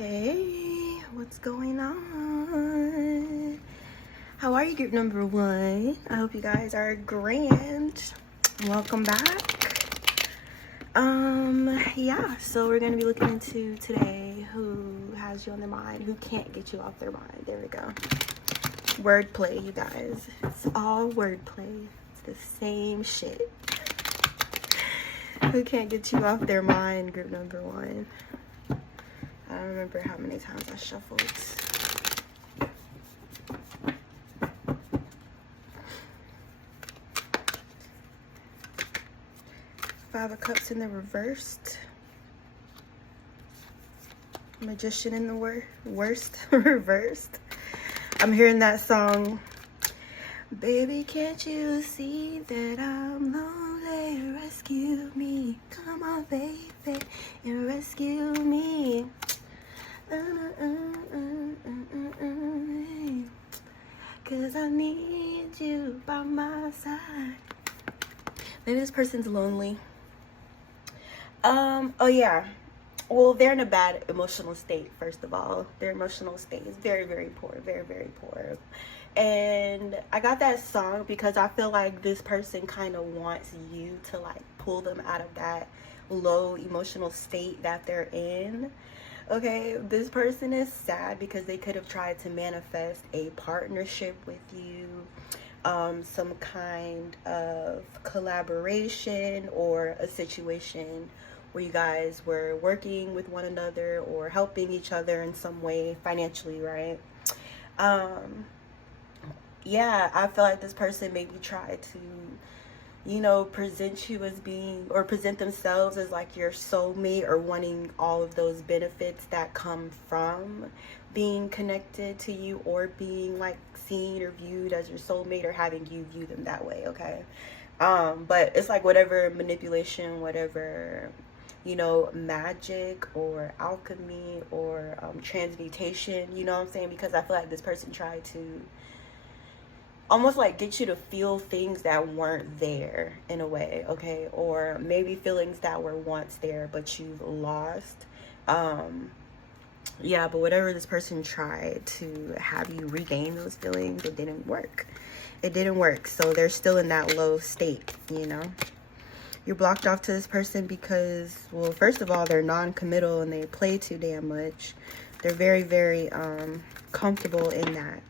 Hey, what's going on? How are you, group number one? I hope you guys are grand. Welcome back. Yeah, so we're gonna be looking into today who has you on their mind, who can't get you off their mind. There we go. Wordplay, you guys. It's all wordplay. It's the same shit. Who can't get you off their mind, group number one? I don't remember how many times I shuffled. Five of Cups in the reversed. Magician in the worst reversed. I'm hearing that song. Baby, can't you see that I'm lonely? Rescue me. Come on, baby, and rescue me. Cause I need you by my side. Maybe this person's lonely. Oh yeah. Well, they're in a bad emotional state, first of all. Their emotional state is very, very poor. Very, very poor. And I got that song because I feel like this person kind of wants you to like pull them out of that low emotional state that they're in. Okay, this person is sad because they could have tried to manifest a partnership with you, some kind of collaboration or a situation where you guys were working with one another or helping each other in some way financially, right? Yeah, I feel like this person maybe tried to, present you as being, or present themselves as like your soulmate, or wanting all of those benefits that come from being connected to you, or being like seen or viewed as your soulmate, or having you view them that way, okay? But it's like whatever manipulation, whatever, magic or alchemy or transmutation, you know what I'm saying? Because I feel like this person tried to almost like get you to feel things that weren't there in a way, okay? Or maybe feelings that were once there but you've lost. Yeah, but whatever this person tried to have you regain those feelings, it didn't work. It didn't work. So they're still in that low state, You're blocked off to this person because, well, first of all, they're non-committal and they play too damn much. They're very, very comfortable in that,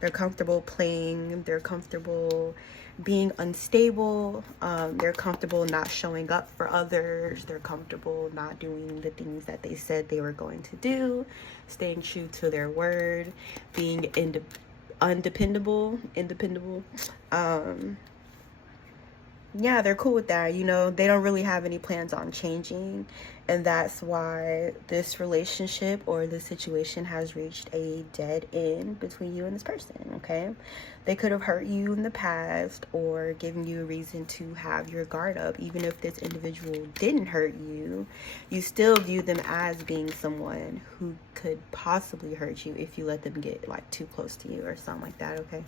They're comfortable playing. They're comfortable being unstable. They're comfortable not showing up for others. They're comfortable not doing the things that they said they were going to do. Staying true to their word. Being independable. Yeah, they're cool with that. They don't really have any plans on changing. And that's why this relationship or this situation has reached a dead end between you and this person, okay? They could have hurt you in the past or given you a reason to have your guard up. Even if this individual didn't hurt you, you still view them as being someone who could possibly hurt you if you let them get like too close to you or something like that, okay?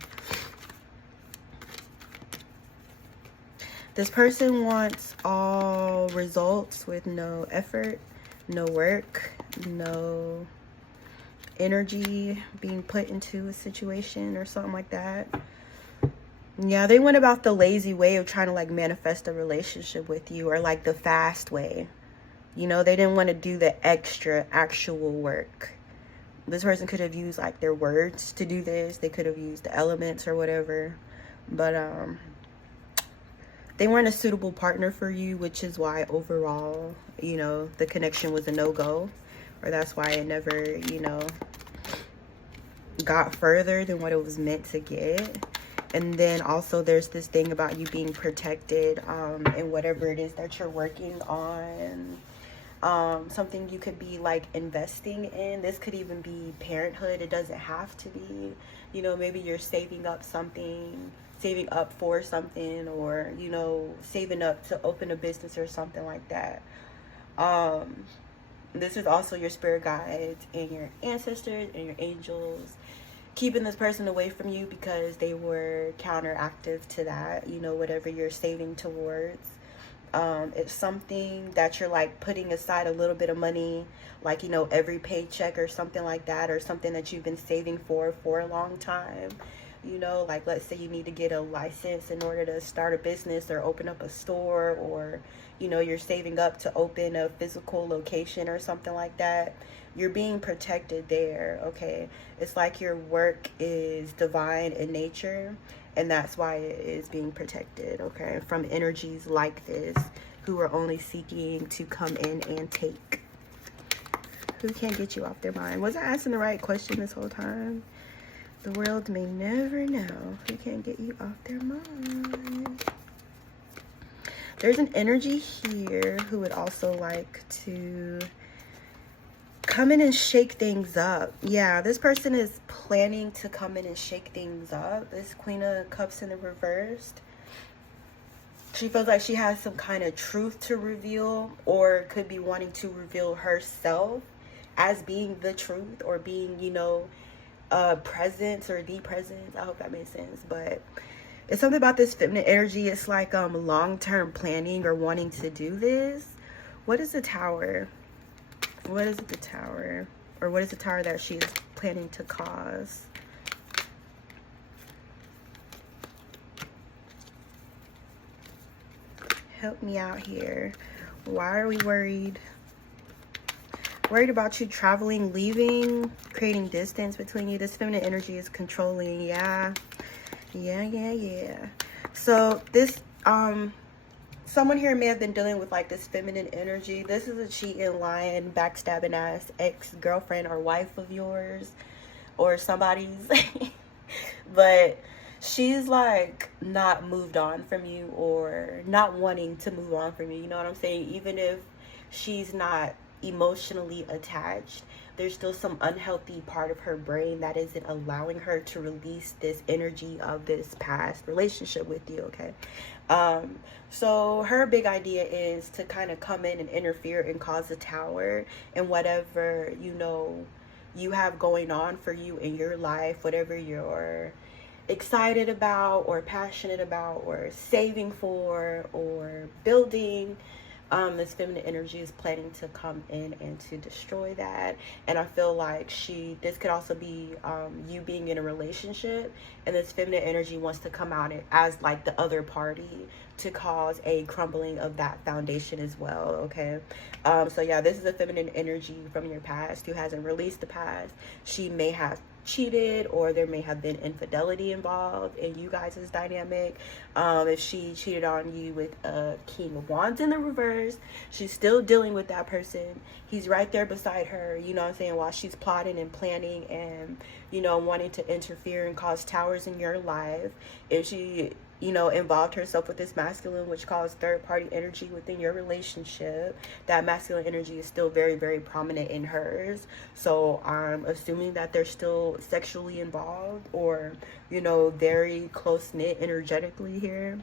This person wants all results with no effort, no work, no energy being put into a situation or something like that. Yeah, they went about the lazy way of trying to like manifest a relationship with you, or like the fast way. They didn't want to do the extra actual work. This person could have used like their words to do this. They could have used the elements or whatever. But they weren't a suitable partner for you, which is why overall, the connection was a no-go, or that's why it never, got further than what it was meant to get. And then also there's this thing about you being protected in whatever it is that you're working on. Something you could be like investing in. This could even be parenthood. It doesn't have to be, maybe you're saving up for something, or saving up to open a business or something like that. This is also your spirit guides and your ancestors and your angels keeping this person away from you because they were counteractive to that, whatever you're saving towards. It's something that you're like putting aside a little bit of money, like, you know, every paycheck or something like that, or something that you've been saving for a long time. You know, like, let's say you need to get a license in order to start a business or open up a store, or, you know, you're saving up to open a physical location or something like that. You're being protected there, okay? It's like your work is divine in nature, and that's why it is being protected, okay, from energies like this who are only seeking to come in and take. Who can't get you off their mind? Was I asking the right question this whole time? The world may never know who can't get you off their mind. There's an energy here who would also like to come in and shake things up. Yeah, this person is planning to come in and shake things up. This Queen of Cups in the reversed. She feels like she has some kind of truth to reveal, or could be wanting to reveal herself as being the truth, or being, you know, presence, or the presence. I hope that makes sense. But it's something about this feminine energy. It's like long-term planning or wanting to do this. What is the Tower? What is the Tower? Or what is the Tower that she's planning to cause? Help me out here. Why are we worried? Worried about you traveling, leaving, creating distance between you. This feminine energy is controlling. Yeah. So this someone here may have been dealing with like this feminine energy. This is a cheating, lying, backstabbing ass ex-girlfriend or wife of yours, or somebody's. But she's like not moved on from you, or not wanting to move on from you. You know what I'm saying? Even if she's not emotionally attached, there's still some unhealthy part of her brain that isn't allowing her to release this energy of this past relationship with you, okay? So her big idea is to kind of come in and interfere and cause a Tower in whatever, you know, you have going on for you in your life, whatever you're excited about or passionate about or saving for or building. This feminine energy is planning to come in and to destroy that. And I feel like this could also be you being in a relationship, and this feminine energy wants to come out as like the other party to cause a crumbling of that foundation as well, okay? So yeah, this is a feminine energy from your past who hasn't released the past. She may have cheated, or there may have been infidelity involved in you guys' dynamic. If she cheated on you with a King of Wands in the reverse, she's still dealing with that person. He's right there beside her, you know what I'm saying, while she's plotting and planning and, you know, wanting to interfere and cause towers in your life. If she, you know, involved herself with this masculine, which caused third-party energy within your relationship, that masculine energy is still very, very prominent in hers. So I'm assuming that they're still sexually involved, or, you know, very close-knit energetically here.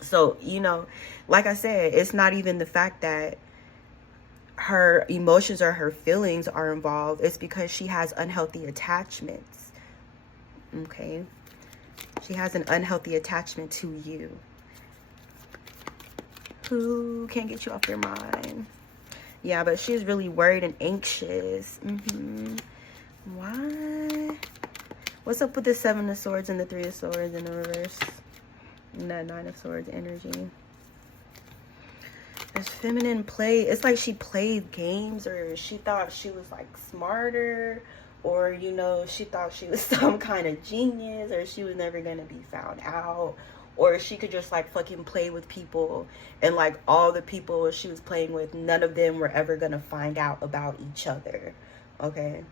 So, you know, like I said, it's not even the fact that her emotions or her feelings are involved. It's because she has unhealthy attachments, okay? She has an unhealthy attachment to you. Who can't get you off their mind? Yeah, but she's really worried and anxious. Why? What's up with the Seven of Swords and the Three of Swords in the reverse? And that Nine of Swords energy. There's feminine play. It's like she played games, or she thought she was like smarter, or, you know, she thought she was some kind of genius, or she was never gonna be found out, or she could just like fucking play with people, and like all the people she was playing with, none of them were ever gonna find out about each other, okay?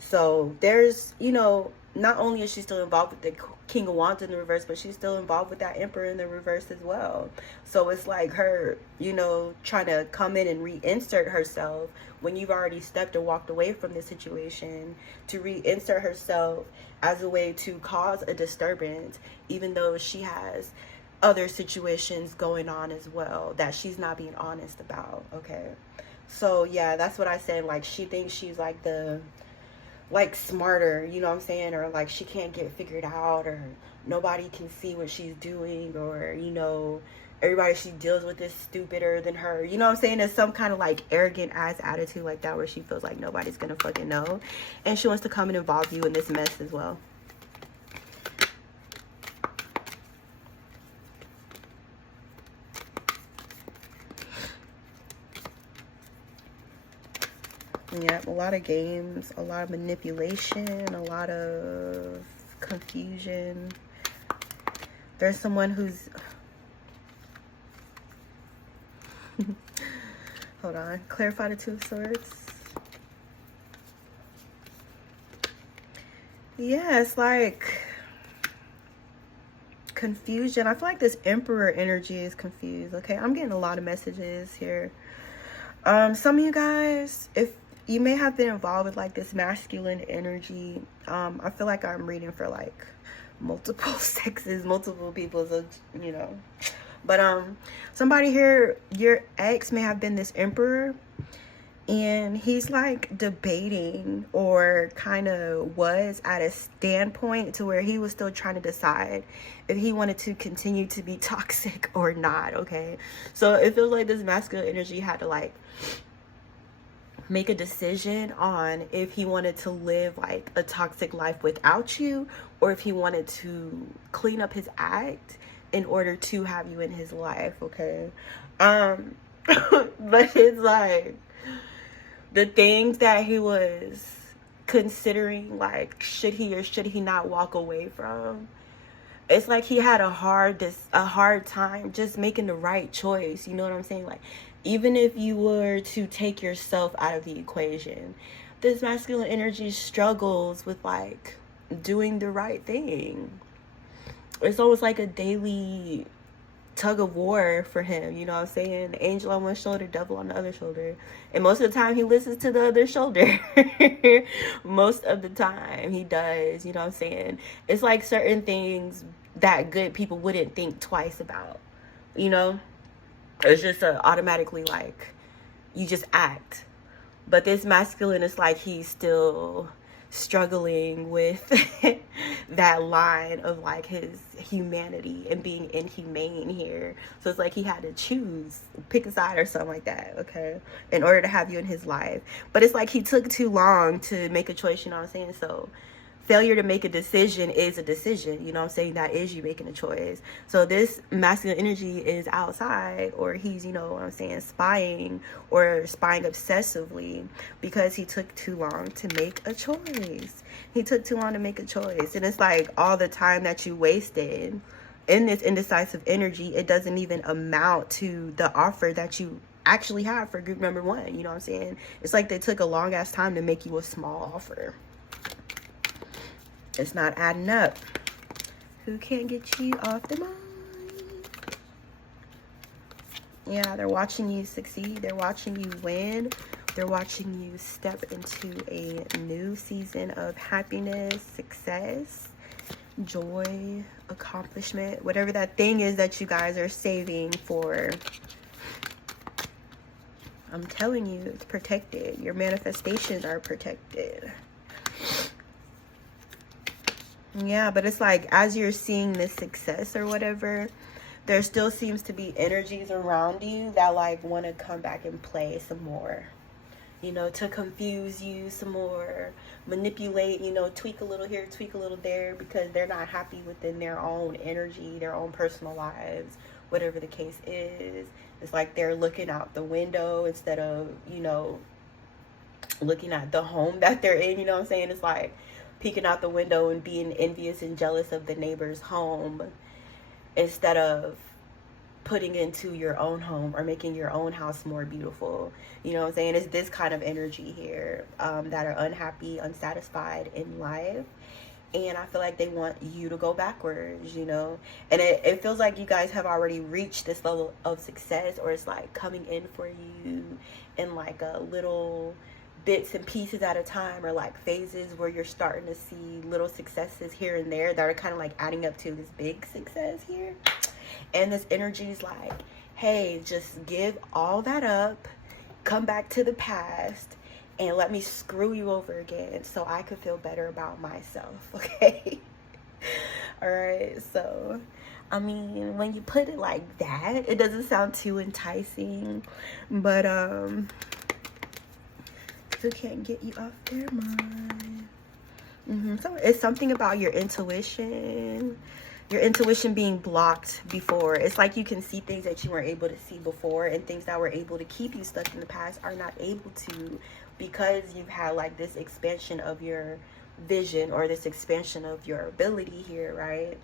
So there's, you know, not only is she still involved with the King of Wands in the reverse, but she's still involved with that Emperor in the reverse as well. So it's like her, you know, trying to come in and reinsert herself when you've already stepped or walked away from the situation, to reinsert herself as a way to cause a disturbance, even though she has other situations going on as well that she's not being honest about, okay? So yeah, that's what I said. Like, she thinks she's like like smarter, you know what I'm saying, or like she can't get figured out, or nobody can see what she's doing, or, you know, everybody she deals with is stupider than her. You know what I'm saying? There's some kind of like arrogant ass attitude like that where she feels like nobody's gonna fucking know. And she wants to come and involve you in this mess as well. Yeah, a lot of games, a lot of manipulation, a lot of confusion. There's someone who's... Hold on. Clarify the Two of Swords. Yeah, it's like confusion. I feel like this Emperor energy is confused. Okay, I'm getting a lot of messages here. Some of you guys, if you may have been involved with like this masculine energy, I feel like I'm reading for like multiple sexes, multiple people, so you know. But somebody here, your ex may have been this Emperor, and he's like debating, or kind of was at a standpoint to where he was still trying to decide if he wanted to continue to be toxic or not. Okay, so it feels like this masculine energy had to like make a decision on if he wanted to live like a toxic life without you, or if he wanted to clean up his act in order to have you in his life. Okay, but it's like the things that he was considering, like should he or should he not walk away from, it's like he had a hard time just making the right choice. You know what I'm saying? Like, even if you were to take yourself out of the equation, this masculine energy struggles with like doing the right thing. It's almost like a daily tug of war for him. You know what I'm saying? Angel on one shoulder, devil on the other shoulder. And most of the time he listens to the other shoulder. Most of the time he does. You know what I'm saying? It's like certain things that good people wouldn't think twice about. You know? It's just automatically like you just act. But this masculine is like he's still struggling with that line of like his humanity and being inhumane here. So it's like he had to pick a side or something like that, okay, in order to have you in his life. But it's like he took too long to make a choice, you know what I'm saying? So failure to make a decision is a decision, you know what I'm saying? That is you making a choice. So this masculine energy is outside, or he's, you know what I'm saying, spying obsessively because he took too long to make a choice. He took too long to make a choice. And it's like all the time that you wasted in this indecisive energy, it doesn't even amount to the offer that you actually have for group number one, you know what I'm saying? It's like they took a long ass time to make you a small offer. It's not adding up. Who can't get you off the mind? Yeah, they're watching you succeed. They're watching you win. They're watching you step into a new season of happiness, success, joy, accomplishment, whatever that thing is that you guys are saving for. I'm telling you, it's protected. Your manifestations are protected. Yeah, but it's like as you're seeing this success or whatever, there still seems to be energies around you that like want to come back and play some more, you know, to confuse you some more, manipulate, you know, tweak a little here, tweak a little there, because they're not happy within their own energy, their own personal lives, whatever the case is. It's like they're looking out the window instead of, you know, looking at the home that they're in, you know what I'm saying? It's like peeking out the window and being envious and jealous of the neighbor's home instead of putting into your own home or making your own house more beautiful. You know what I'm saying? It's this kind of energy here that are unhappy, unsatisfied in life. And I feel like they want you to go backwards, you know? And it feels like you guys have already reached this level of success, or it's like coming in for you in like a little bits and pieces at a time, or like phases where you're starting to see little successes here and there that are kind of like adding up to this big success here. And this energy is like, hey, just give all that up, come back to the past, and let me screw you over again so I could feel better about myself, okay? All right, so I mean, when you put it like that, it doesn't sound too enticing. But who can't get you off their mind? So it's something about your intuition being blocked before. It's like you can see things that you weren't able to see before, and things that were able to keep you stuck in the past are not able to, because you've had like this expansion of your vision, or this expansion of your ability here, right?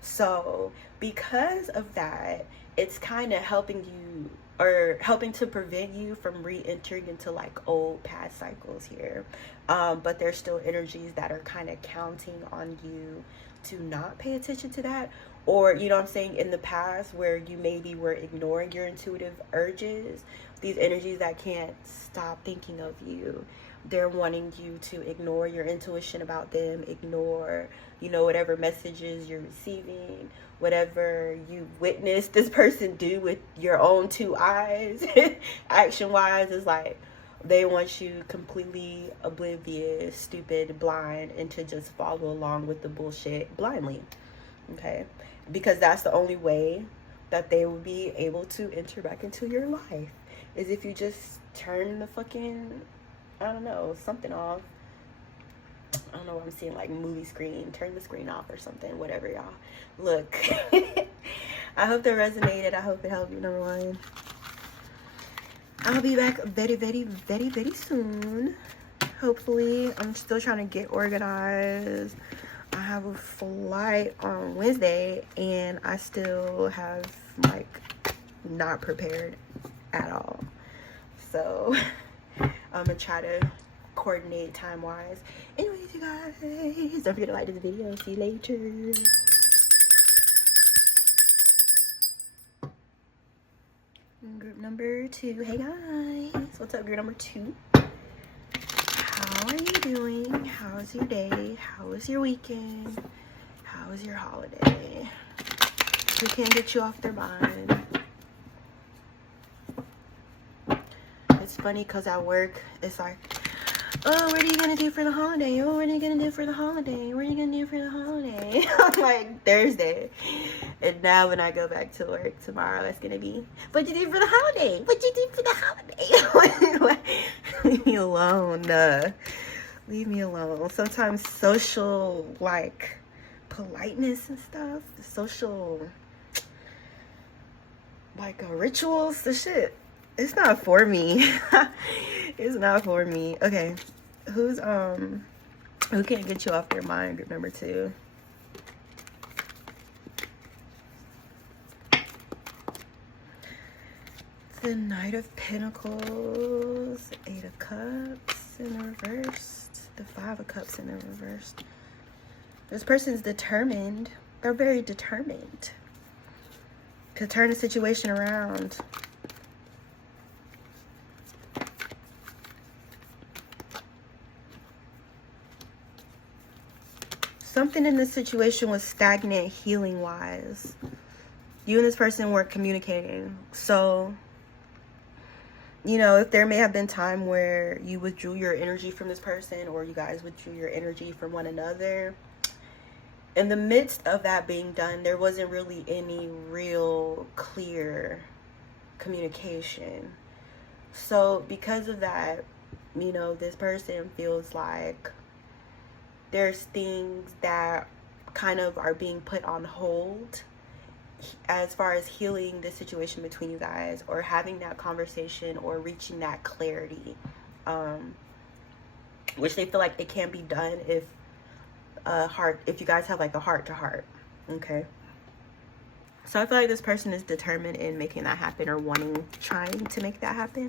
So because of that, it's kind of helping you, or helping to prevent you from re-entering into like old past cycles here. But there's still energies that are kind of counting on you to not pay attention to that. Or, you know what I'm saying, in the past where you maybe were ignoring your intuitive urges, these energies that can't stop thinking of you, they're wanting you to ignore your intuition about them, ignore, you know, whatever messages you're receiving, whatever you witnessed this person do with your own two eyes, action wise, is like they want you completely oblivious, stupid, blind, and to just follow along with the bullshit blindly. Okay? Because that's the only way that they will be able to enter back into your life, is if you just turn the fucking, I don't know, something off. I don't know what I'm seeing, like movie screen, turn the screen off or something, whatever, y'all. Look, I hope that resonated. I hope it helped you, number one. I'll be back very, very, very, very soon. Hopefully. I'm still trying to get organized. I have a flight on Wednesday, and I still have, like, not prepared at all. So I'm gonna try to coordinate time-wise. Anyways, you guys, don't forget to like this video. See you later. Group number 2. Hey guys, what's up, group number 2? How are you doing? How's your day? How was your weekend? How was your holiday? Who can't get you off their mind? It's funny because at work, it's like, oh, what are you gonna do for the holiday? Oh, what are you gonna do for the holiday? What are you gonna do for the holiday? I'm like, Thursday. And now when I go back to work tomorrow, it's gonna be, what'd you do for the holiday? What'd you do for the holiday? Leave me alone. Leave me alone. Sometimes social, like, politeness and stuff, social, like, rituals, the shit, it's not for me. It's not for me. Okay, who can't get you off their mind? Group number 2. The Knight of Pentacles, 8 of Cups in the reverse, the 5 of Cups in the reverse. This person's determined. They're very determined to turn the situation around. Something in this situation was stagnant healing wise. You and this person weren't communicating. So, you know, if there may have been time where you withdrew your energy from this person, or you guys withdrew your energy from one another, in the midst of that being done, there wasn't really any real clear communication. So because of that, you know, this person feels like there's things that kind of are being put on hold as far as healing the situation between you guys, or having that conversation, or reaching that clarity, which they feel like it can be done if you guys have like a heart to heart. Okay, so I feel like this person is determined in making that happen, or trying to make that happen.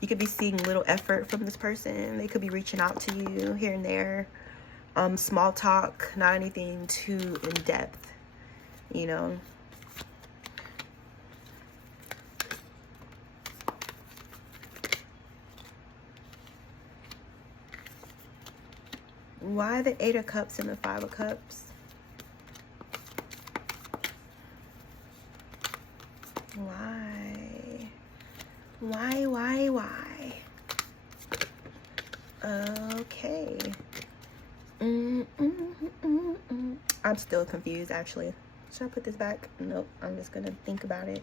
You could be seeing little effort from this person. They could be reaching out to you here and there, small talk, not anything too in depth, you know. Why the 8 of Cups and the 5 of Cups? Why? Why? Okay. I'm still confused, actually. Should I put this back? Nope. I'm just gonna think about it.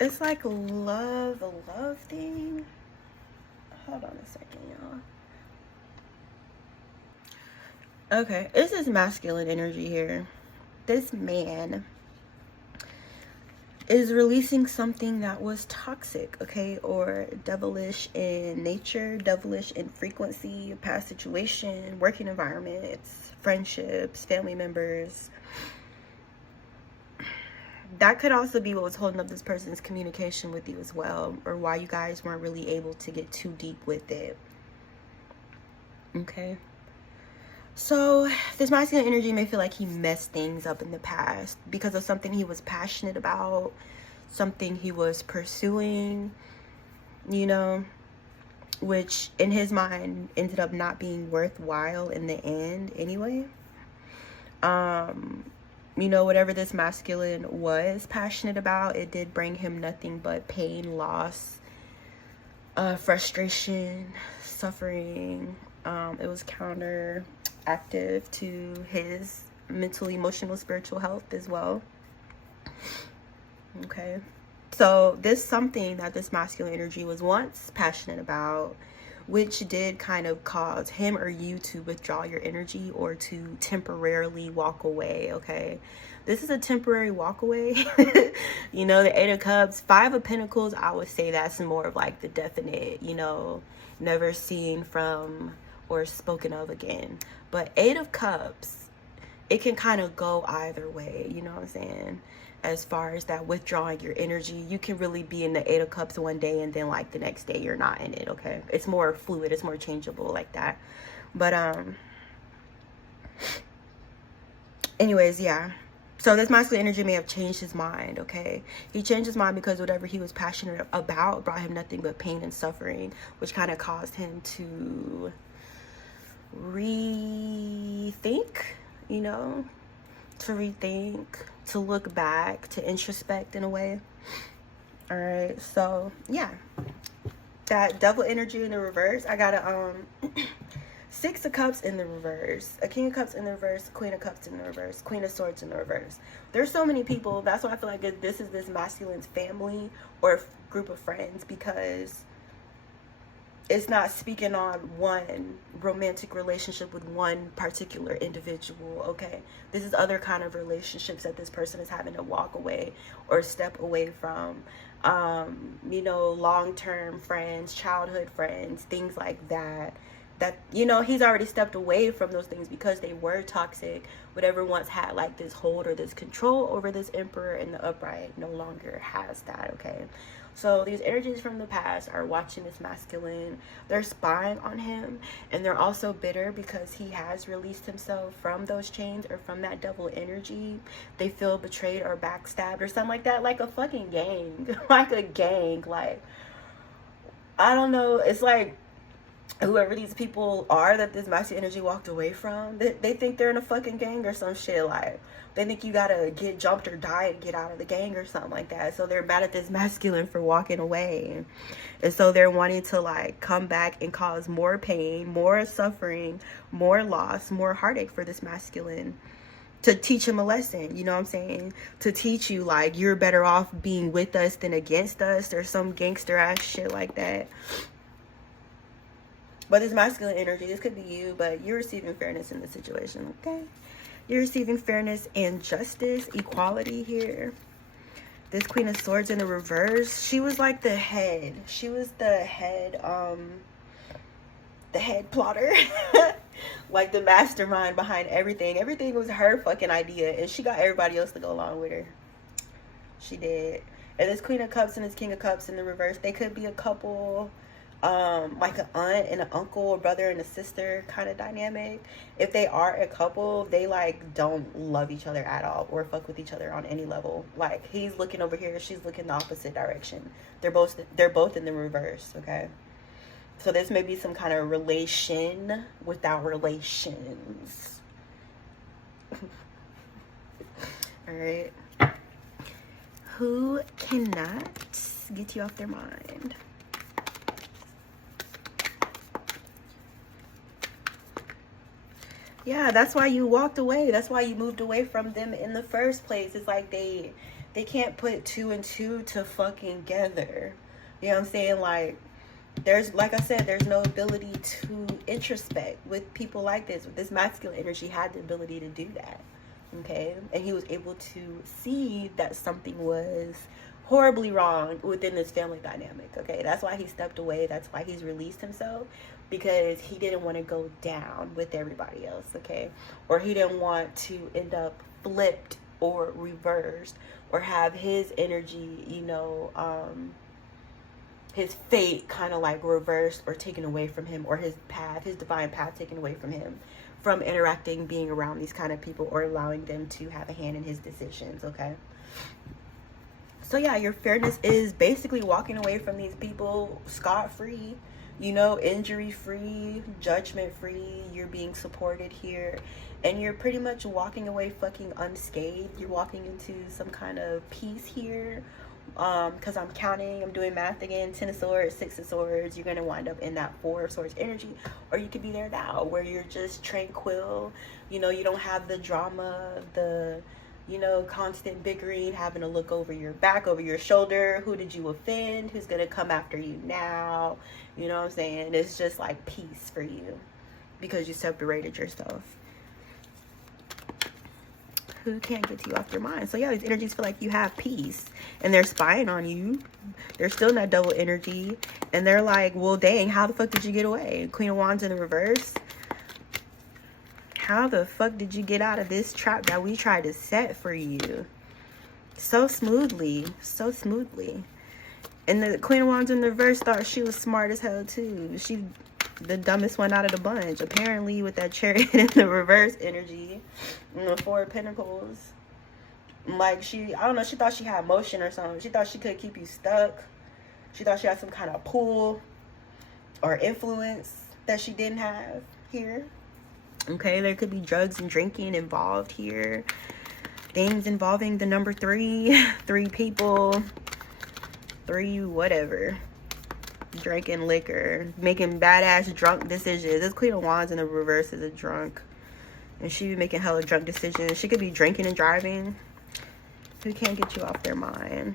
It's like a love thing. Hold on a second, y'all. Okay, this is masculine energy here. This man is releasing something that was toxic, okay, or devilish in nature, devilish in frequency, past situation, working environments, friendships, family members. That could also be what was holding up this person's communication with you as well, or why you guys weren't really able to get too deep with it. Okay. So this masculine energy may feel like he messed things up in the past because of something he was passionate about, something he was pursuing, you know, which in his mind ended up not being worthwhile in the end anyway. You know, whatever this masculine was passionate about, it did bring him nothing but pain, loss, frustration, suffering. It was counteractive to his mental, emotional, spiritual health as well. Okay. So this something that this masculine energy was once passionate about, which did kind of cause him or you to withdraw your energy or to temporarily walk away, okay? This is a temporary walk away. You know, the 8 of Cups, 5 of Pentacles, I would say that's more of like the definite, you know, never seen from or spoken of again. But 8 of Cups, it can kind of go either way, you know what I'm saying? As far as that withdrawing your energy, you can really be in the 8 of Cups one day and then like the next day you're not in it, okay? It's more fluid, it's more changeable like that. But anyways, yeah. So this masculine energy may have changed his mind, okay? He changed his mind because whatever he was passionate about brought him nothing but pain and suffering, which kind of caused him to rethink, you know? To rethink, to look back, to introspect in a way. All right, so yeah, that devil energy in the reverse. I got a 6 of Cups in the reverse, a King of Cups in the reverse, Queen of Cups in the reverse, Queen of Swords in the reverse. There's so many people. That's why I feel like this is this masculine's family or group of friends, because it's not speaking on one romantic relationship with one particular individual, okay? This is other kind of relationships that this person is having to walk away or step away from. You know, long-term friends, childhood friends, things like that. That, you know, he's already stepped away from those things because they were toxic. Whatever once had like this hold or this control over this Emperor in the upright no longer has that, okay? So these energies from the past are watching this masculine. They're spying on him, and they're also bitter because he has released himself from those chains or from that devil energy. They feel betrayed or backstabbed or something like that, like a fucking gang. Like a gang. Like, I don't know. It's like whoever these people are that this masculine energy walked away from, they think they're in a fucking gang or some shit. Like, they think you gotta get jumped or die to get out of the gang or something like that. So they're mad at this masculine for walking away. And so they're wanting to like come back and cause more pain, more suffering, more loss, more heartache for this masculine, to teach him a lesson, you know what I'm saying? To teach you like you're better off being with us than against us, or some gangster ass shit like that. But this masculine energy, this could be you, but you're receiving fairness in the situation, okay? You're receiving fairness and justice, equality here. This Queen of Swords in the reverse, she was like the head. She was the head plotter. Like the mastermind behind everything. Everything was her fucking idea, and she got everybody else to go along with her. She did. And this Queen of Cups and this King of Cups in the reverse, they could be a couple, like an aunt and an uncle, a brother and a sister kind of dynamic. If they are a couple, they like don't love each other at all or fuck with each other on any level. Like, he's looking over here, she's looking the opposite direction. They're both in the reverse, okay? So this may be some kind of relation without relations. All right. Who cannot get you off their mind? Yeah, that's why you walked away. That's why you moved away from them in the first place. It's like they can't put two and two to fucking together. You know what I'm saying? Like, there's, like I said, there's no ability to introspect with people like this. With this masculine energy, had the ability to do that. Okay, and he was able to see that something was horribly wrong within this family dynamic. Okay, that's why he stepped away. That's why he's released himself, because he didn't want to go down with everybody else. Okay, or he didn't want to end up flipped or reversed, or have his energy, his fate kind of like reversed or taken away from him, or his path, his divine path taken away from him, from interacting, being around these kind of people, or allowing them to have a hand in his decisions. Okay, so yeah, your fairness is basically walking away from these people scot-free, injury-free, judgment-free. You're being supported here, and you're pretty much walking away fucking unscathed. You're walking into some kind of peace here, because I'm doing math again. 10 of swords, 6 of swords. You're going to wind up in that 4 of swords energy, or you could be there now where you're just tranquil. You don't have the drama, the constant bickering, having to look over your back, over your shoulder. Who did you offend? Who's going to come after you now? You know what I'm saying? It's just like peace for you, because you separated yourself. Who can't get you off your mind? So yeah, these energies feel like you have peace, and they're spying on you. They're still in that double energy, and they're like, well, dang, how the fuck did you get away? Queen of Wands in the reverse. How the fuck did you get out of this trap that we tried to set for you? So smoothly, so smoothly. And the Queen of Wands in the reverse thought she was smart as hell too. She the dumbest one out of the bunch, apparently, with that Chariot in the reverse energy, the 4 of Pentacles. Like, I don't know, she thought she had motion or something. She thought she could keep you stuck. She thought she had some kind of pull or influence that she didn't have here. Okay, there could be drugs and drinking involved here. Things involving the number 3, 3 people, 3 whatever. Drinking liquor, making badass drunk decisions. This Queen of Wands in the reverse is a drunk, and she be making hella drunk decisions. She could be drinking and driving. Who can't get you off their mind?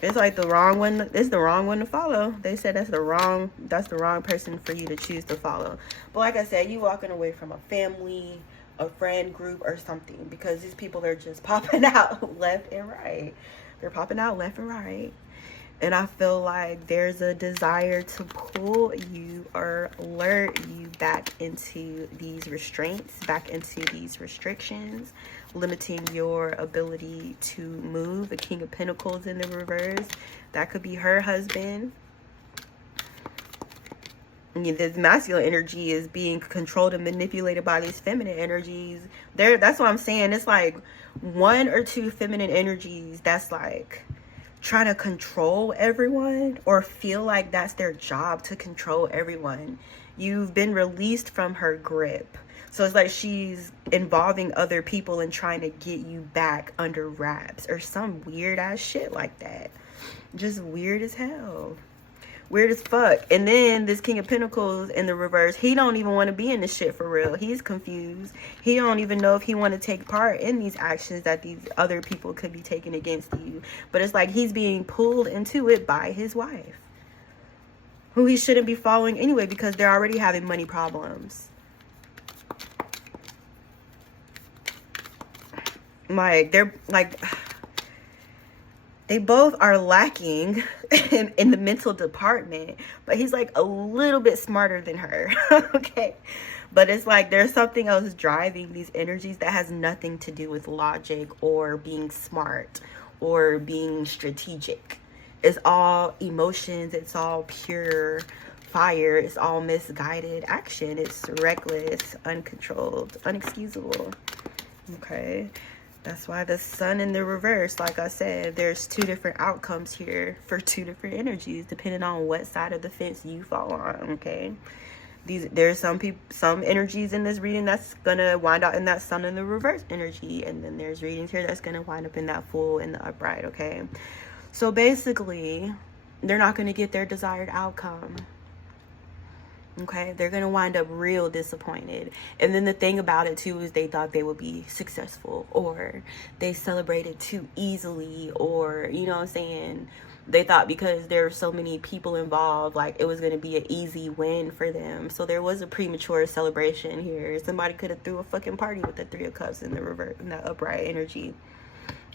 It's like the wrong one. It's the wrong one to follow. They said that's the wrong person for you to choose to follow. But like I said, you walking away from a family, a friend group, or something, because these people are just popping out left and right. They're popping out left and right. And I feel like there's a desire to pull you or lure you back into these restraints, back into these restrictions, limiting your ability to move. A King of Pentacles in the reverse. That could be her husband. This masculine energy is being controlled and manipulated by these feminine energies. That's what I'm saying. It's like 1 or 2 feminine energies that's like trying to control everyone, or feel like that's their job to control everyone. You've been released from her grip. So it's like she's involving other people and trying to get you back under wraps, or some weird ass shit like that. Just weird as hell. Weird as fuck. And then this King of Pentacles in the reverse, he don't even want to be in this shit for real. He's confused. He don't even know if he want to take part in these actions that these other people could be taking against you. But it's like he's being pulled into it by his wife, who he shouldn't be following anyway, because they're already having money problems. Like, they're like, they both are lacking in the mental department, but he's like a little bit smarter than her. Okay, but it's like there's something else driving these energies that has nothing to do with logic or being smart or being strategic. It's all emotions. It's all pure fire. It's all misguided action. It's reckless, uncontrolled, unexcusable. Okay, that's why the Sun in the reverse, like I said, there's 2 different outcomes here for 2 different energies, depending on what side of the fence you fall on. Okay, there's some energies in this reading that's gonna wind up in that Sun in the reverse energy, and then there's readings here that's gonna wind up in that Fool in the upright. Okay, so basically they're not gonna get their desired outcome. Okay, they're gonna wind up real disappointed. And then the thing about it too is they thought they would be successful, or they celebrated too easily, or you know what I'm saying, they thought because there were so many people involved, like it was gonna be an easy win for them. So there was a premature celebration here. Somebody could have threw a fucking party with the Three of Cups in the reverse, in the upright energy.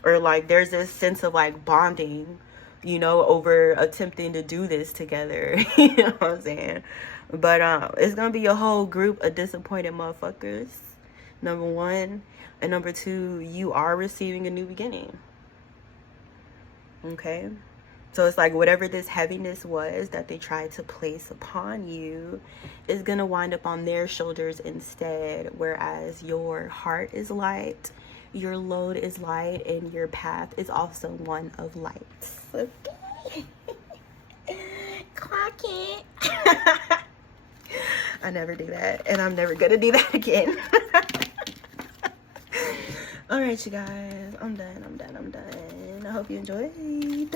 Or like there's this sense of like bonding, you know, over attempting to do this together. You know what I'm saying? But it's gonna be a whole group of disappointed motherfuckers, number one. And number two, you are receiving a new beginning. Okay? So it's like whatever this heaviness was that they tried to place upon you is gonna wind up on their shoulders instead. Whereas your heart is light, your load is light, and your path is also one of light. Okay? Clock it. I never do that, and I'm never gonna do that again. All right, you guys, I'm done. I hope you enjoyed.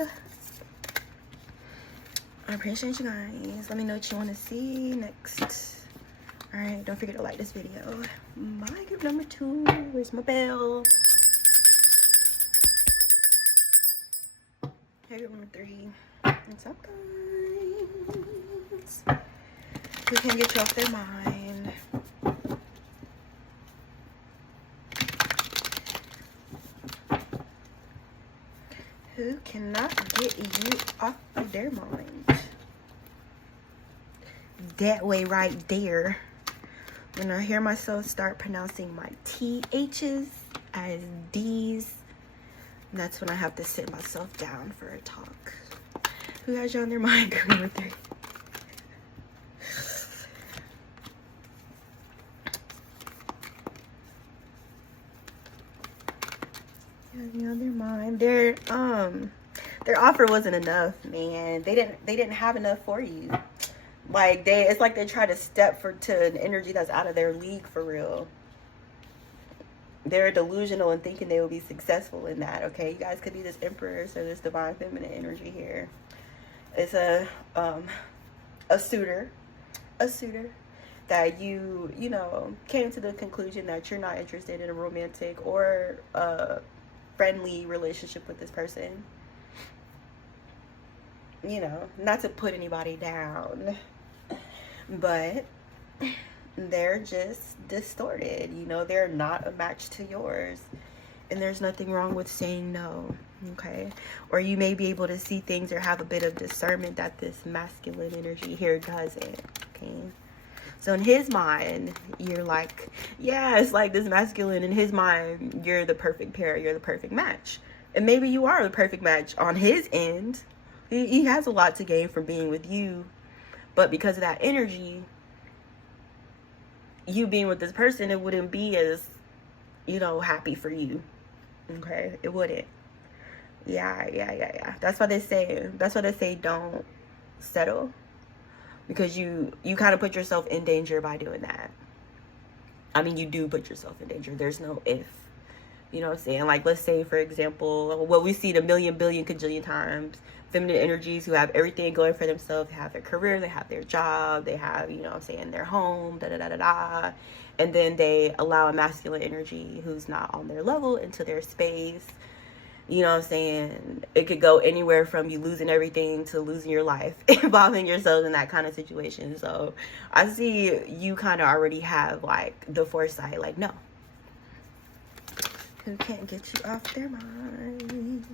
I appreciate you guys. Let me know what you want to see next. All right, don't forget to like this video. My group number 2. Where's my bell? Hey, group number 3. What's up, guys? Who can get you off their mind? Who cannot get you off of their mind? That way right there. When I hear myself start pronouncing my THs as Ds, that's when I have to sit myself down for a talk. Who has you on their mind? Group number 3. On their mind. Their offer wasn't enough, man. They didn't have enough for you. Like it's like they try to step to an energy that's out of their league for real. They're delusional and thinking they will be successful in that. Okay, you guys could be this Empress or this divine feminine energy here. It's a suitor that you know came to the conclusion that you're not interested in a romantic or friendly relationship with this person. You know, not to put anybody down, but they're just distorted. You know, they're not a match to yours, and there's nothing wrong with saying no. Okay, or you may be able to see things or have a bit of discernment that this masculine energy here doesn't. Okay, so in his mind, you're like, yeah, it's like this masculine. In his mind, you're the perfect pair. You're the perfect match. And maybe you are the perfect match on his end. He has a lot to gain from being with you. But because of that energy, you being with this person, it wouldn't be as, you know, happy for you. Okay? It wouldn't. Yeah. That's why they say don't settle. Because you kind of put yourself in danger by doing that. I mean, you do put yourself in danger. There's no if. You know what I'm saying? Like, let's say, for example, what we see a million, billion, cajillion times, feminine energies who have everything going for themselves. They have their career, they have their job, they have, you know what I'm saying, their home, da-da-da-da-da. And then they allow a masculine energy who's not on their level into their space. You know what I'm saying? It could go anywhere from you losing everything to losing your life, involving yourself in that kind of situation. So I see you kind of already have, like, the foresight, like, no. Who can't get you off their mind?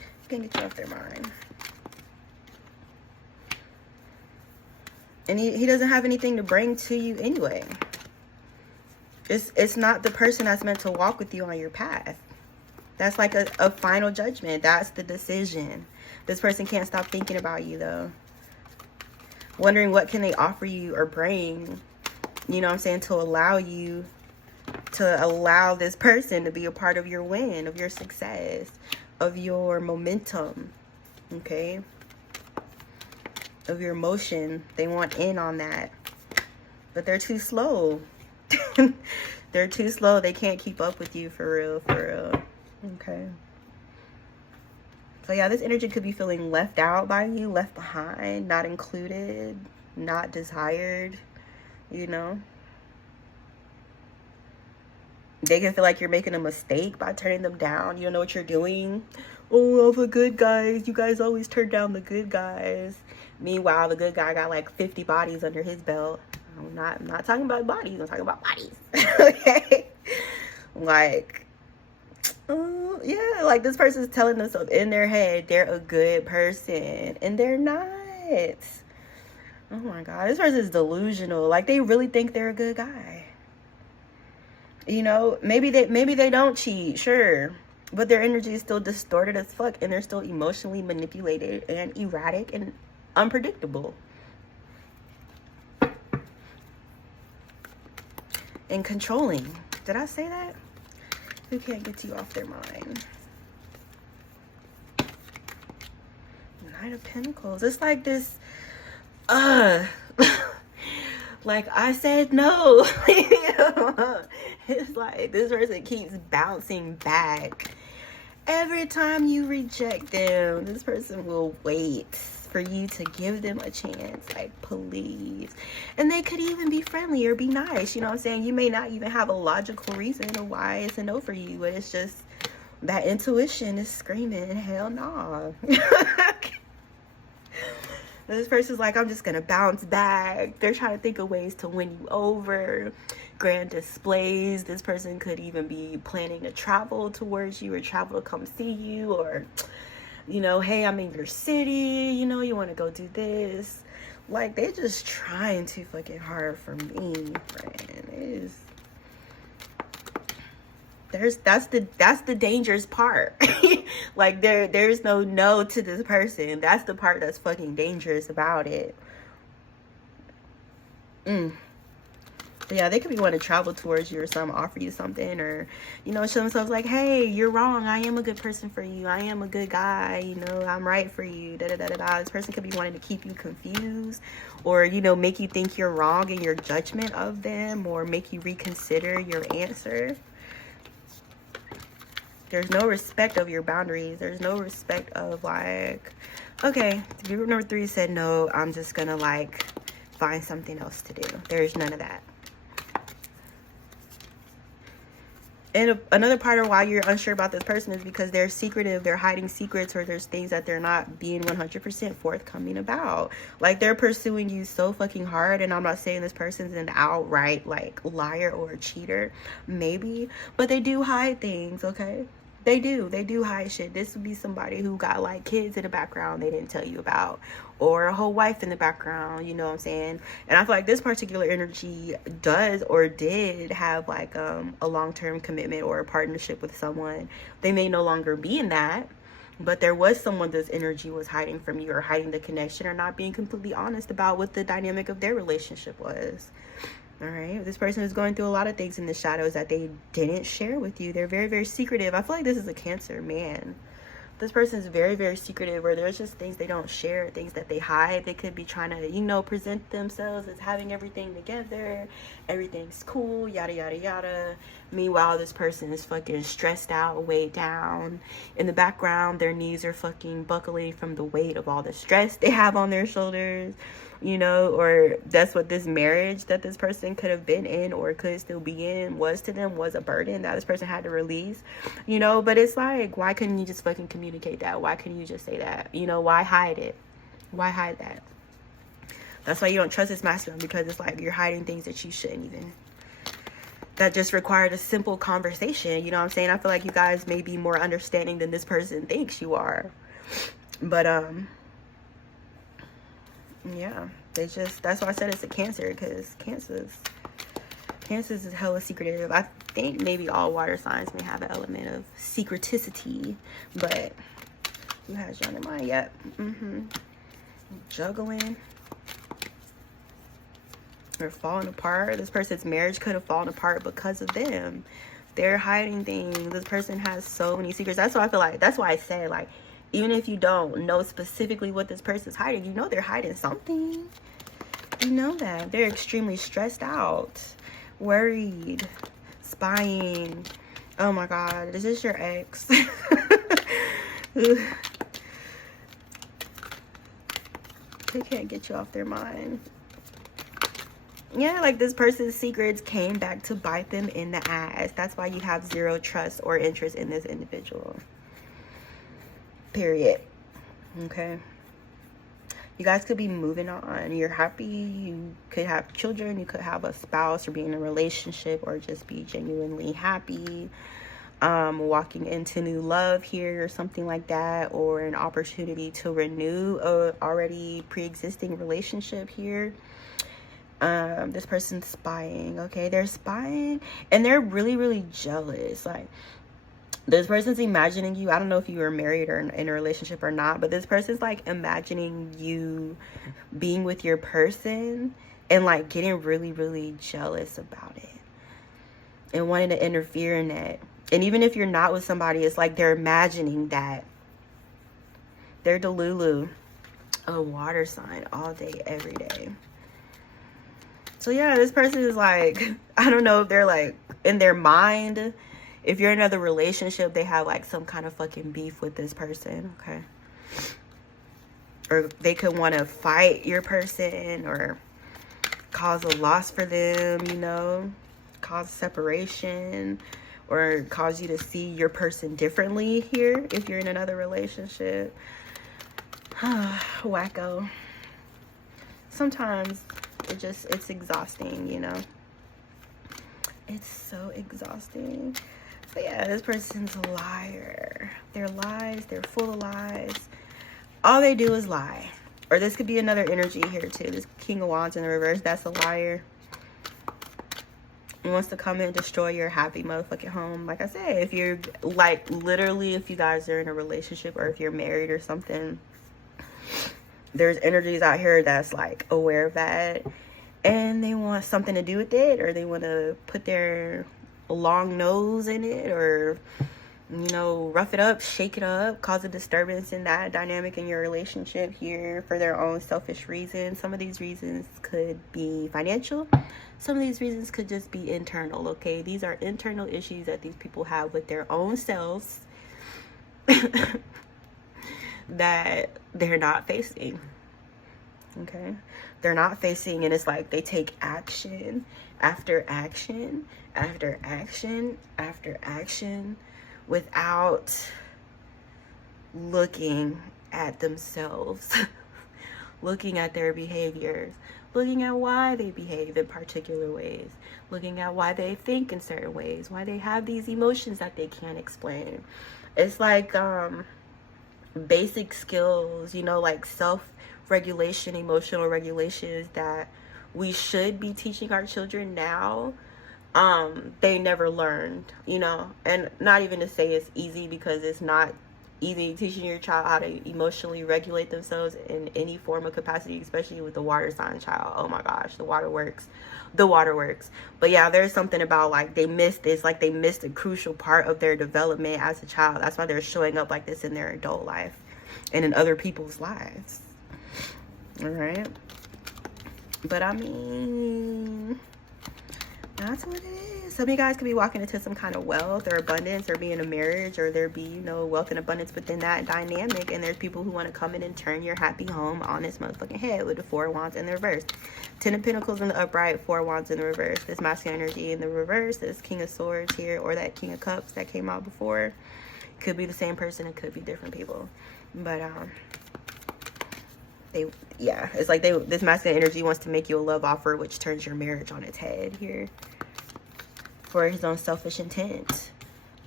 Who can't get you off their mind? And he doesn't have anything to bring to you anyway. It's not the person that's meant to walk with you on your path. That's like a final judgment. That's the decision. This person can't stop thinking about you, though. Wondering what can they offer you or bring, you know what I'm saying, to allow this person to be a part of your win, of your success, of your momentum, okay? Of your emotion. They want in on that. But they're too slow. They're too slow. They can't keep up with you for real. Okay. So yeah, this energy could be feeling left out by you, left behind, not included, not desired, you know. They can feel like you're making a mistake by turning them down. You don't know what you're doing. Oh, all the good guys. You guys always turn down the good guys. Meanwhile, the good guy got like 50 bodies under his belt. I'm not talking about bodies. I'm talking about bodies. Okay? Like, yeah, like this person's telling themselves in their head they're a good person, and they're not. Oh my God, this person is delusional. Like, they really think they're a good guy. You know, maybe they don't cheat, sure, but their energy is still distorted as fuck, and they're still emotionally manipulated and erratic and unpredictable and controlling. Did I say that? Who can't get you off their mind? Knight of Pentacles. It's like this, like I said no. It's like this person keeps bouncing back. Every time you reject them, this person will wait for you to give them a chance. Like, please. And they could even be friendly or be nice. You know what I'm saying? You may not even have a logical reason of why it's a no for you, but it's just that intuition is screaming, hell no. This person's like, I'm just gonna bounce back. They're trying to think of ways to win you over. Grand displays. This person could even be planning to travel towards you, or travel to come see you, or, you know, hey, I'm in your city, you know, you want to go do this. Like, they're just trying too fucking hard for me, friend. It is, that's the dangerous part. Like, there's no to this person. That's the part that's fucking dangerous about it. Yeah, they could be wanting to travel towards you or something, offer you something, or, you know, show themselves like, hey, you're wrong. I am a good person for you. I am a good guy. You know, I'm right for you. Da da da da da. This person could be wanting to keep you confused, or, you know, make you think you're wrong in your judgment of them, or make you reconsider your answer. There's no respect of your boundaries. There's no respect of, like, okay, group number 3 said no, I'm just gonna, like, find something else to do. There's none of that. And another part of why you're unsure about this person is because they're secretive, they're hiding secrets, or there's things that they're not being 100% forthcoming about. Like, they're pursuing you so fucking hard, and I'm not saying this person's an outright, like, liar or a cheater, maybe, but they do hide things, okay? They do hide shit. This would be somebody who got, like, kids in the background they didn't tell you about, or a whole wife in the background, you know what I'm saying? And I feel like this particular energy does or did have, like, a long-term commitment or a partnership with someone. They may no longer be in that, but there was someone this energy was hiding from you, or hiding the connection, or not being completely honest about what the dynamic of their relationship was. All right, this person is going through a lot of things in the shadows that they didn't share with you. They're very, very secretive. I feel like this is a Cancer, man. This person is very, very secretive, or there's just things they don't share, things that they hide. They could be trying to, you know, present themselves as having everything together. Everything's cool, yada, yada, yada. Meanwhile, this person is fucking stressed out, weighed down. In the background, their knees are fucking buckling from the weight of all the stress they have on their shoulders. You know, or that's what this marriage that this person could have been in or could still be in was to them, was a burden that this person had to release, you know. But it's like, why couldn't you just fucking communicate that? Why couldn't you just say that? You know, why hide it? Why hide that? That's why you don't trust this masculine, because it's like you're hiding things that you shouldn't even. That just required a simple conversation, you know what I'm saying? I feel like you guys may be more understanding than this person thinks you are. But yeah, they just, that's why I said it's a Cancer, because Cancers is hella secretive. I think maybe all water signs may have an element of secreticity, but who has you on their mind? Yep. Juggling. They're falling apart. This person's marriage could have fallen apart because of them. They're hiding things. This person has so many secrets. That's why I feel like, that's why I say, like, even if you don't know specifically what this person's hiding, you know they're hiding something. You know that. They're extremely stressed out, worried, spying. Oh my God, is this your ex? They can't get you off their mind. Yeah, like this person's secrets came back to bite them in the ass. That's why you have zero trust or interest in this individual. Period. Okay. You guys could be moving on. You're happy. You could have children. You could have a spouse or be in a relationship or just be genuinely happy. Walking into new love here or something like that, or an opportunity to renew a already pre-existing relationship here. This person's spying. Okay, they're spying and they're really, really jealous. Like, this person's imagining you. I don't know if you were married or in a relationship or not, but this person's like imagining you being with your person and like getting really, really jealous about it and wanting to interfere in that. And even if you're not with somebody, it's like they're imagining that. They're Delulu, a water sign, all day, every day. So yeah, this person is like, I don't know if they're like in their mind. If you're in another relationship, they have like some kind of fucking beef with this person, okay? Or they could want to fight your person or cause a loss for them, you know? Cause separation or cause you to see your person differently here if you're in another relationship. Wacko. Sometimes it's exhausting, you know? It's so exhausting. But yeah, this person's a liar. They're lies. They're full of lies. All they do is lie. Or this could be another energy here too. This King of Wands in the reverse. That's a liar. He wants to come and destroy your happy motherfucking home. Like I said, if you're like literally, if you guys are in a relationship or if you're married or something, there's energies out here that's like aware of that. And they want something to do with it, or they want to put their long nose in it, or, you know, rough it up, shake it up, cause a disturbance in that dynamic in your relationship here for their own selfish reasons. Some of these reasons could be financial. Some of these reasons could just be internal, okay? These are internal issues that these people have with their own selves that they're not facing, okay? They're not facing, and it's like they take action after action after action after action without looking at themselves, looking at their behaviors, looking at why they behave in particular ways, looking at why they think in certain ways, why they have these emotions that they can't explain. It's like basic skills, you know, like self-regulation, emotional regulations that we should be teaching our children now. They never learned, you know, and not even to say it's easy, because it's not easy teaching your child how to emotionally regulate themselves in any form of capacity, especially with the water sign child. Oh my gosh, the water works. But yeah, there's something about like they missed this, like they missed a crucial part of their development as a child. That's why they're showing up like this in their adult life and in other people's lives. All right. But I mean, that's what it is. Some of you guys could be walking into some kind of wealth or abundance, or be in a marriage, or there be, you know, wealth and abundance within that dynamic. And there's people who want to come in and turn your happy home on its motherfucking head with the 4 of Wands in the reverse. 10 of Pentacles in the upright, 4 of Wands in the reverse. This masculine energy in the reverse, this King of Swords here, or that King of Cups that came out before. Could be the same person, it could be different people. But it's like this masculine energy wants to make you a love offer, which turns your marriage on its head here for his own selfish intent,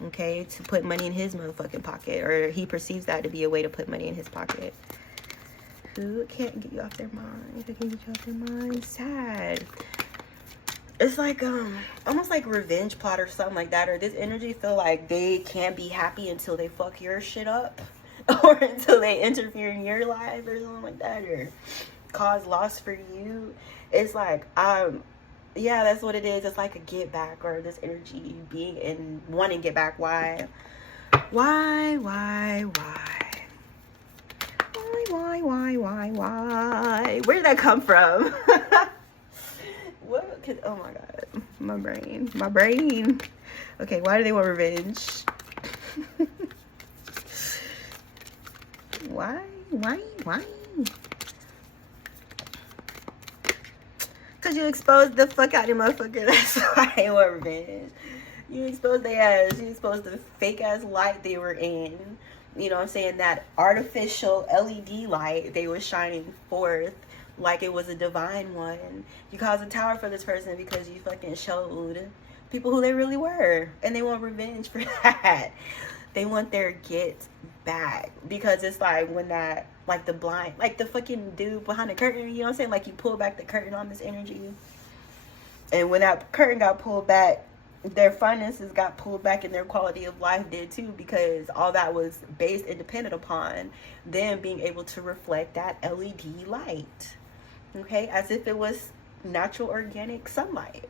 okay, to put money in his motherfucking pocket, or he perceives that to be a way to put money in his pocket. Who can't get you off their mind? Who can get you off their mind? Sad. It's like almost like revenge plot or something like that, or this energy feel like they can't be happy until they fuck your shit up, or until they interfere in your life or something like that, or cause loss for you. It's like yeah, that's what it is. It's like a get back, or this energy being in wanting to get back. Why where did that come from? What? Oh my god, my brain. Okay, why do they want revenge? Why? Because you exposed the fuck out of motherfucker. That's why they want revenge. You exposed their ass. You exposed the fake ass light they were in. You know what I'm saying? That artificial LED light they were shining forth like it was a divine one. You caused a tower for this person because you fucking showed people who they really were. And they want revenge for that. They want their get back. Because it's like when that, like the blind, like the fucking dude behind the curtain, you know what I'm saying? Like you pull back the curtain on this energy. And when that curtain got pulled back, their finances got pulled back and their quality of life did too, because all that was based and dependent upon them being able to reflect that LED light. Okay, as if it was natural organic sunlight.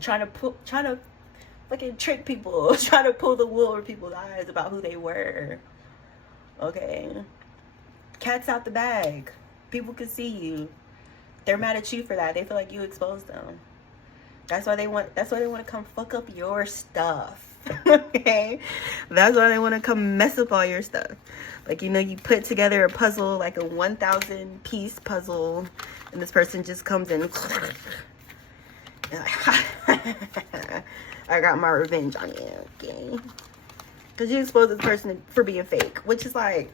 Trying to fucking trick people, trying to pull the wool over people's eyes about who they were. Okay, cat's out the bag. People could see you. They're mad at you for that. They feel like you exposed them. That's why they want to come fuck up your stuff. Okay? That's why they want to come mess up all your stuff. Like, you know, you put together a puzzle, like a 1,000 piece puzzle, and this person just comes in. I got my revenge on you. Okay? Because you exposed this person for being fake, which is like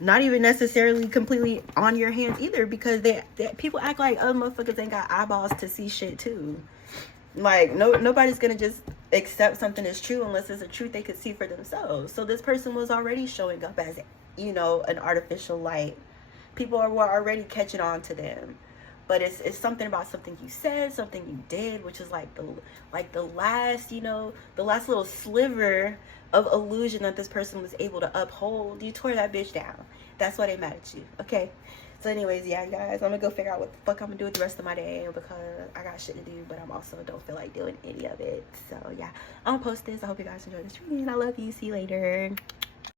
not even necessarily completely on your hands either, because they people act like other motherfuckers ain't got eyeballs to see shit too. Like nobody's gonna just accept something as true unless it's a truth they could see for themselves. So this person was already showing up as, you know, an artificial light. People were already catching on to them. But it's something about something you said, something you did, which is like the last, you know, the last little sliver of illusion that this person was able to uphold. You tore that bitch down. That's why they mad at you. Okay. So anyways, yeah, guys, I'm gonna go figure out what the fuck I'm gonna do with the rest of my day, because I got shit to do, but I'm also don't feel like doing any of it. So yeah, I'm gonna post this. I hope you guys enjoyed this reading. I love you. See you later.